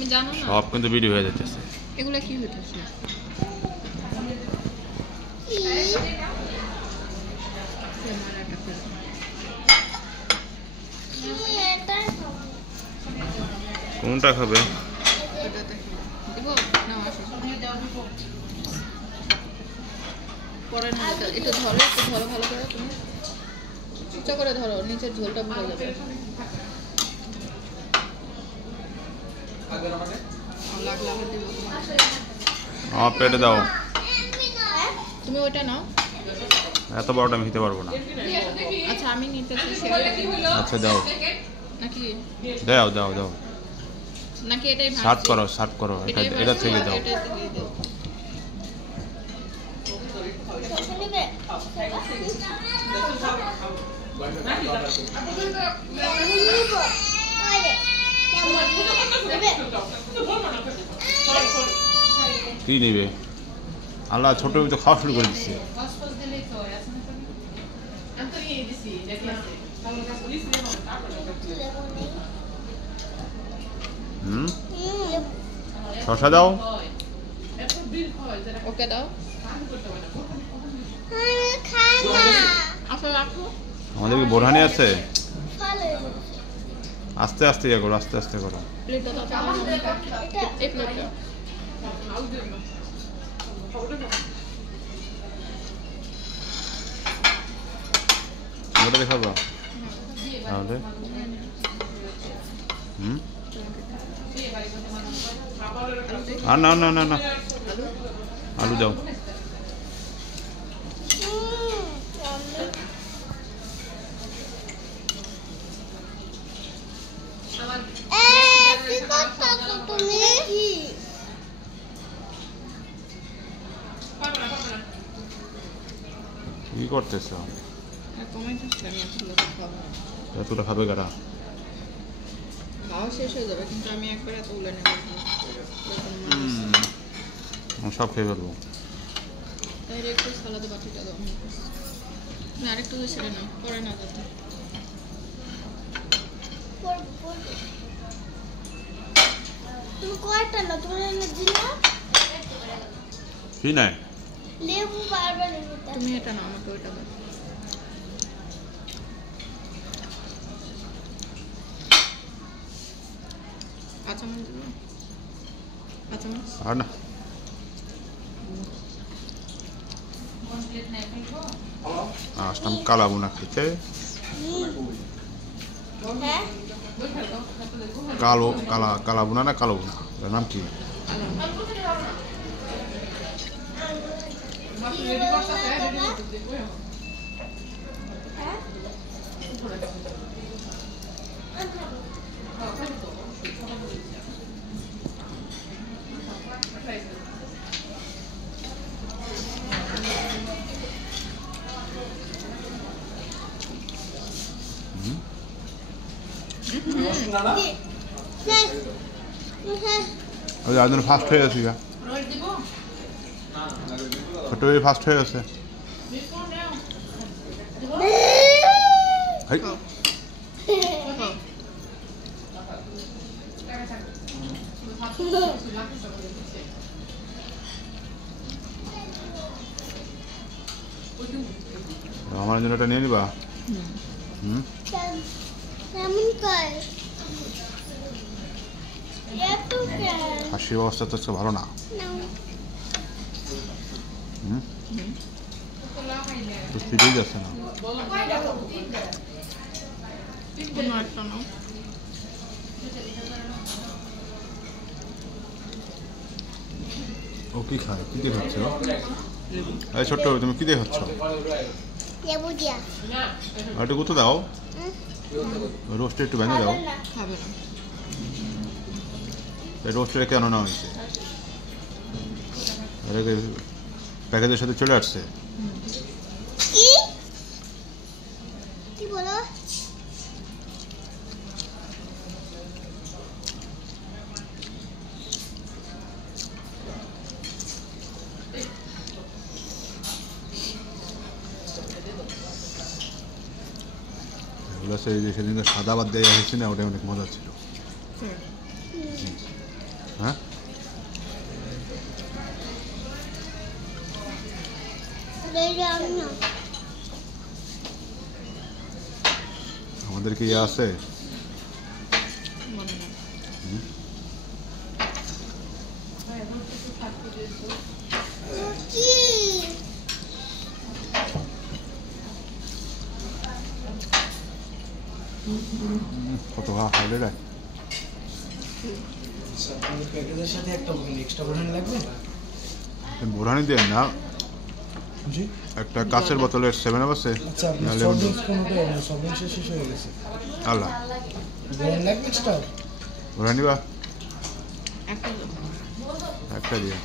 তুমি জানো না সব কিন্তু ভিডিও হয়ে যাচ্ছে এগুলা কি হইতেছে কোনটা খাবে পরে না এটা ধরো একটু ধরো ভালো করে তুমি উঁচা করে ধরো নিচের ঝোলটা ভরে যাবে আমার পেটে দাও তুমি ওইটা নাও এত বড়টা আমি খেতে পারবো না আচ্ছা আমি নিতেছি আচ্ছা দাও নাকি দাও দাও দাও নাকি এটাই সার্ভ করো এটা থেকে দাও কি নেবে আল্লাহ ছোট তো খাওয়া শুরু করে দিচ্ছে শসা দাও ওকে দাও আমাদের কি বোরহানি আছে আস্তে আস্তে ইয়ে করো আস্তে আস্তে করো ওটা দেখাবো তাহলে আর না না না না আলু দাও কি করতেছ এতটা খাবে কারা খাওয়া শেষ হয়ে যাবে কিন্তু আমি একবার এত উলে নেব সব খেয়ে ফেলবো তাই একটু সালাদে বাটিটা দাও না আরেকটু ছেড়ে নাও পরে না যাতে তুমি কয়টা না তোমার এনে দিলা কি নাই লেবু বারবার লেবু তুমি এটা নাও আমাকে ওইটা দাও কাঁচামরিচ দেবো কাঁচামরিচ আর না আসলাম কালা বোনা খেতে কালো কালা বোনা না কালো বোনা এর নাম কি আদর ফাস্ট হয়ে গেছে গা ছোট ফাস্ট হয়ে গেছে আমার জন্য এটা নিয়ে নিবা হাসির অবস্থা তো ভালো না স্পিডেই যাচ্ছে না ও কি খায় কি দিয়ে খাচ্ছ এই ছোট্ট তুমি কি দিয়ে খাচ্ছ একটু গুঁতো দাও রোস্টে একটু ভেঙে দাও রোস্টে কেন না হয়েছে প্যাকেজের সাথে চলে আসছে সেদিন সাদা বাদ দেওয়া হয়েছে না ওটা অনেক মজা ছিল হ্যাঁ আমাদের কি ইয়ে আছে মনে না কত খাওয়া রে প্যাকেজের সাথে একটা এক্সট্রা বোরহানি লাগবে বোরহানি দেন না জি একটা কাঁচের বোতলের 7 আছে আচ্ছা না আপনার লেমন সব কোনোটাই না সব শেষ হয়ে গেছে আল্লাহ বোরহানি লাগবে এক্সট্রা বোরহানি বা একটা দাও। একটা দিয়ে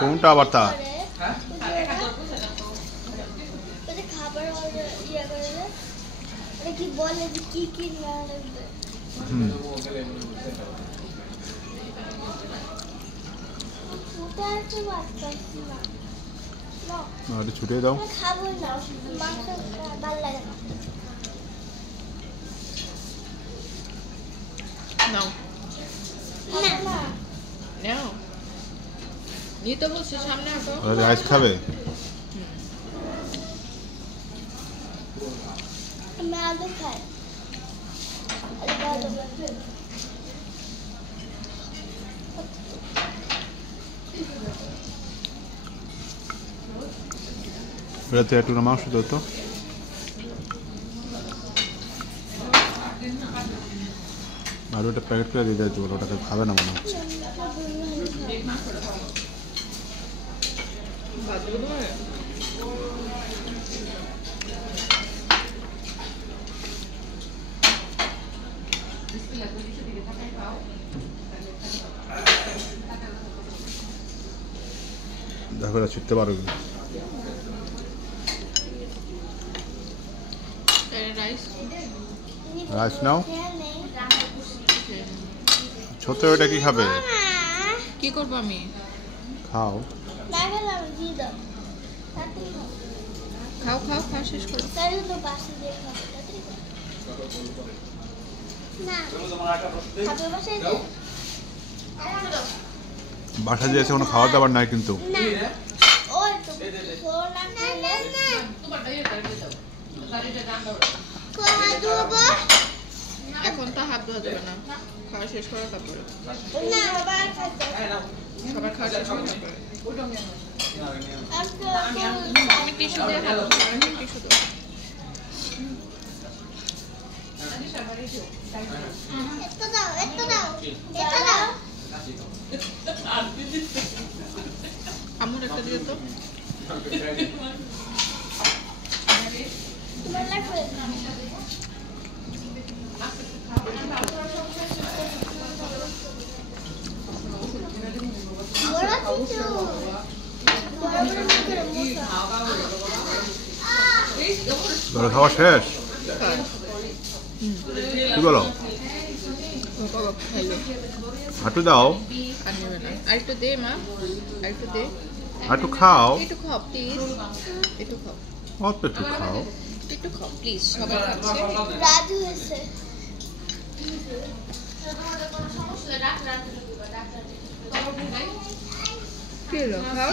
কোনটা আবার তা খাবার অর্ডার ইয়ে করে দে। ওটা কি বলে যে কি কি না লাগবে ওটা একটু বাচ্চা না একটু ছুটিয়ে দাও খাবো না মাংস ভালো লাগে না নাও না নাও নিতে বলছি সামনে আসো রাইস খাবে আমি আলু খাই আলু ভালো রাতে একটু মাংস দাও তো আর ওটা প্যাকেট করে দিয়ে দেয় বলো ওটাকে খাবে না মনে হচ্ছে বাদুর ধরে দেখো এটা ছুটতে পারো কি রাইস রাইস নাও ছোট ওটা কি খাবে কি করবো আমি খাও না গেলাম দিয়ে দাও খাও খাও খাওয়া শেষ করো তাহলে তো বাসে দিয়ে খাবো না খাবে বাসায় দিয়ে বাসা দিয়েছে কোনো খাওয়া দাবার নাই কিন্তু না ওই তো সোনা না কোয়া দেবো এখন তো হাত ধোয়া যাবে না খাওয়া শেষ করার তারপরে না বাবা খাচ্ছে সবার খাওয়া শেষ করার তারপরে আজকে তুমি টিস্যু দিয়ে হাত ধোয়া টিস্যু দাও একটু দাও একটু দাও একটু দাও আম্মুর একটা দিয়ে তো তোমার লাগবে বড় কিছু বড় বড় করে মুখা ধরে খাওয়া শেষ কি বলো বাবা খাইলো হাঁটু দাও আর নেবে না আর একটু দে মা আর একটু দে হাঁটু খাও একটু খাও প্লিজ একটু খাও অল্প একটু খাও একটু খাও প্লিজ সবাই খাচ্ছে রাজু হয়েছে কি হলো খাও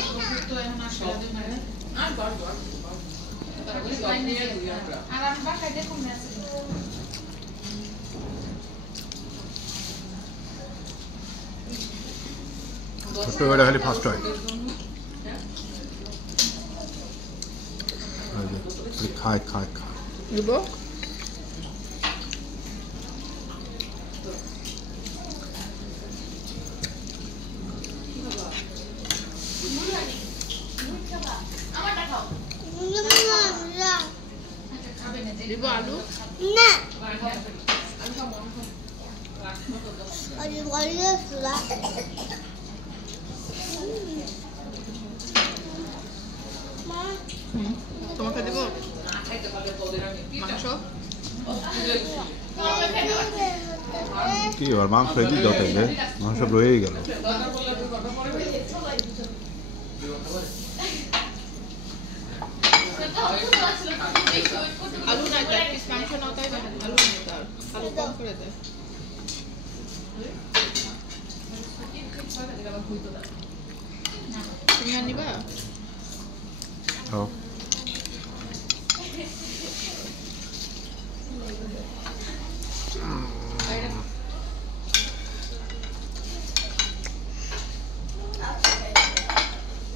ছোট্ট বেড়া খালি ফার্স্ট হয় খায় খায় খায় দিব দিব আলু না আরে বলিয়ে সুরা মা তোমাকে দিব মাংস কি আর মাংস এদিকে দাও তাইলে, মাংস সব রয়েই গেল। আলু নাই তার, পিস মাংস নাও তাই না, আলু নেই তার, আলু কম করে দে। তুমি আর নিবা? ও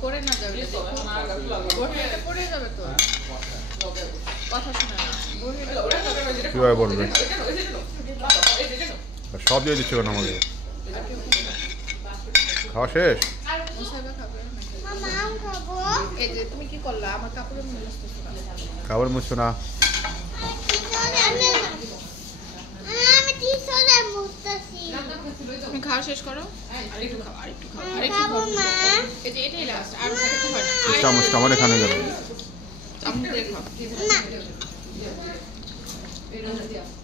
করে না যাবে, বড়িটা পড়ে যাবে তো, কথা শোনা না, বড়িটা পড়ে যাবে। কিভাবে বলবে? সব দিয়ে দিচ্ছ কেন আমাকে? খাওয়া শেষ? মুসাইবা খাবে নাকি? মামা আম খাবো। এই যে তুমি কি করলা, আমার কাপড়ে মুছতেছো না। খাবার মুছছো না? আমি টিসলে মুছতেছি। তুমি খাওয়া শেষ করো, আরেকটু খাও, আরেকটু খাও, আরেকটু খাবো খাও। মা। এই যে এটাই লাস্ট, আর খেতে হয় না। চামচটা আমার এখানে গেল। চামচ দিয়ে খাও। না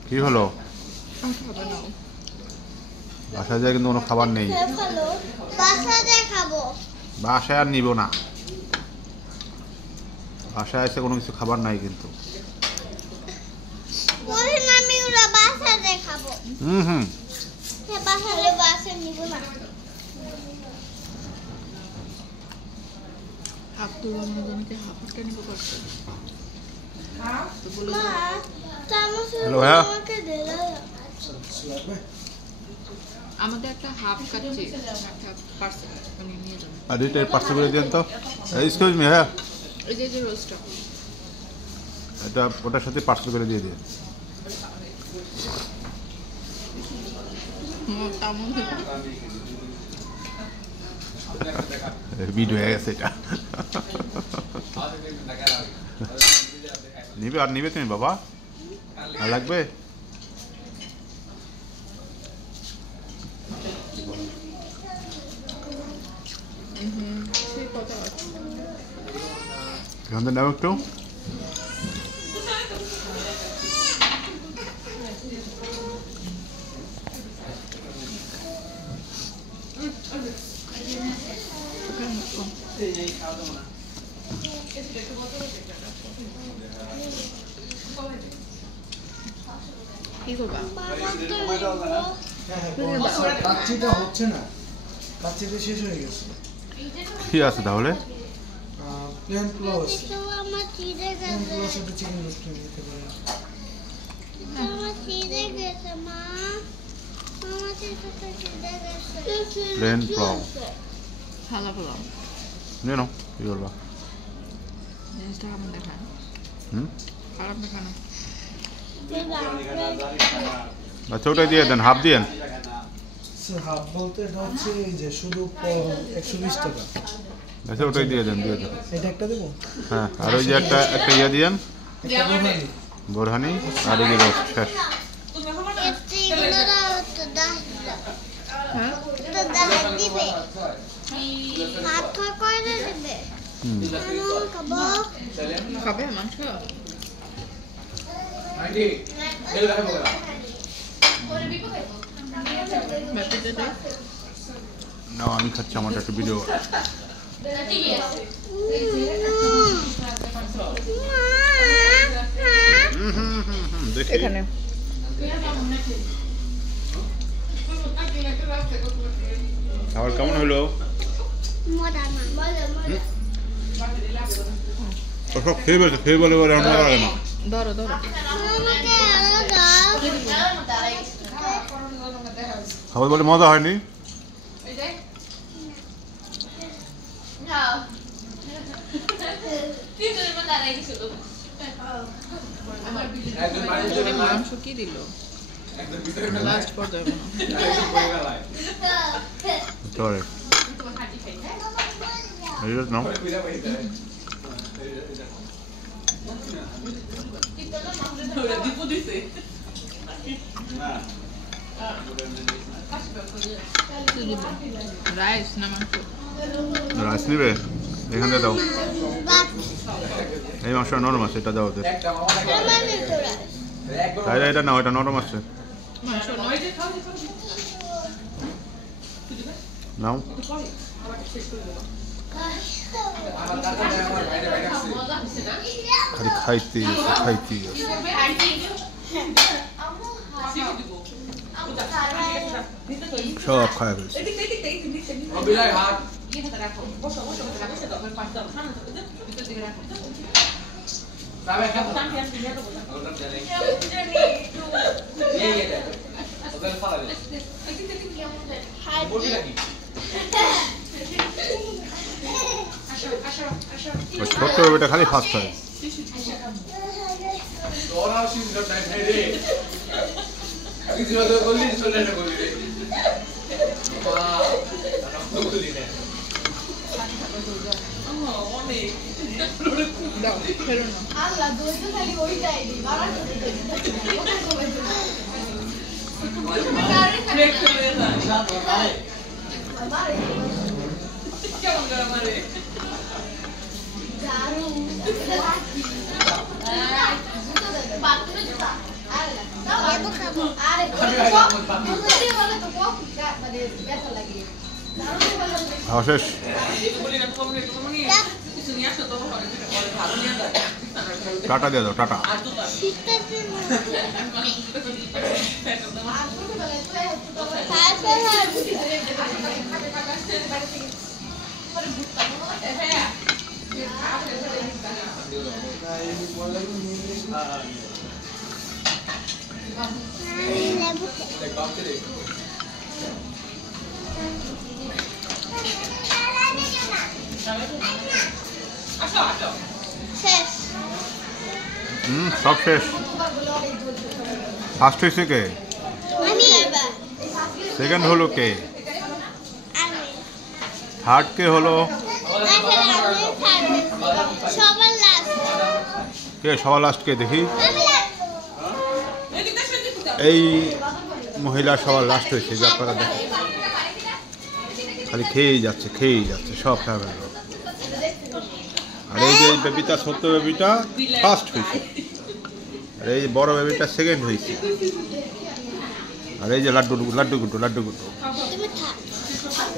কি হলো? আর খাবে না। বাসায় যায় কিন্তু কোনো খাবার নেই। খেয়ে ফেলো। বাসাতে খাবো। বাসায় আর নিব না, বাসায় এসে কোনো কিছু খাবার নাই কিন্তু। বলেন আমি ওরা বাসাতে খাবো। হুম সে বাসালে বাসা নিব না। আব্দুর রহমানকে হাফটা নিব করতে। তো বলে মা চামচ হ্যালো, হ্যাঁ? আমাকে দে দাও। লাগবে? আমাদের একটা হাফ কাচ্চি, একটা পার্সেল উনি নিয়ে যাবেন। আর এটা পার্সেল করে দিন তো। এক্সকিউজ মি, হ্যাঁ এই যে রোস্টটা, এটা ওটার সাথে পার্সেল করে দিয়ে দিন। তেমন ভিডিও হয়ে গেছে এটা। নিবে আর নিবে তুমি বাবা? আর লাগবে? সেই কথা আছে। এখান থেকে নাও একটু। কি করবা? কাচ্চিটা হচ্ছে না, কাচ্চিটা শেষ হয়ে গেছে। কি আছে তাহলে? প্লেন পোলাও আছে, তো আমার খিদে প্লেন গেছে। পোলাওর সাথে চিকেন রোস্ট নিতে পারেন। আমার খিদে গেছে মা। আমার খিদে গেছে। প্লেন পোলাও হালা পোলাও নিয়ে নাও, কি করবা? জিনিসটা কেমন দেখায়? খারাপ দেখানো। আচ্ছা ওটাই দিয়ে দেন, হাফ দিয়েন। হাফ বলতে এটা হচ্ছে এই যে শুধু 120 টাকা। আচ্ছা ওটাই দিয়ে দেন, দিয়ে দেন। এটা একটা দেবো? হ্যাঁ, আর ওই যে একটা একটা ইয়ে দিয়েন, একটা বোরহানি। বোরহানি, আর এই যে রোস্ট শেষ। হ্যাঁ, তো দাঁড়া দিবে। হাত খা করে দিবে। হুম খাবো। খাবে মাংস? বাটিতে দে। নাও আমি খাচ্ছি, আমার একটা ভিডিও। দেখি এখানে খাবার কেমন হলো? মজা না। সব খেয়ে বলছে, খেয়ে বলে বলে আমার লাগে না। ধরো ধরো। আমাকে আরো দাও। খাবার বলে মজা হয়নি? মাংস কি দিল? লাস্ট পর্যায়ে সরি, এই যে নাও। রাইস না মাংস? রাইস নিবে? এখান থেকে দাও, বাপ। এই মাংসটা নরম আছে, এটা দাও ওদের। আমার নেই তো রাইস। তাই এটা নাও, এটা নরম আছে। মাংস না নাও খালি খাইতে খাইতে সব খাই ফেলছে ছোট্ট বেটা খালি ফার্স্ট হয় দাও ফেরো না আল্লাহ দই তো খালি ওইটাই দি বাবার খাওয়া শেষ টাটা দিয়ে দাও টাটা সব শেষ ফার্স্ট হয়েছে কে সেকেন্ড হলো কে থার্ড কে হলো কে সবার লাস্ট কে দেখি এই মহিলা সবার লাস্ট হয়েছে যে আপনারা দেখেন খালি খেয়েই যাচ্ছে সব খাবে আর এই যে বেবিটা ছোট্ট বেবিটা ফার্স্ট হয়েছে আর এই বড় বেবিটা সেকেন্ড হয়েছে আর এই যে লাড্ডু গুড্ডু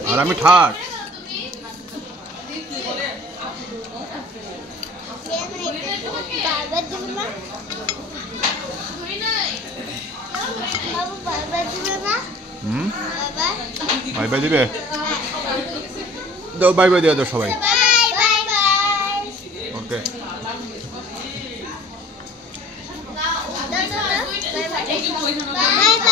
আর আমি থার্ড বাই বাই দিবে দাও বাই বাই দিয়ে দাও সবাই ওকে Bye bye.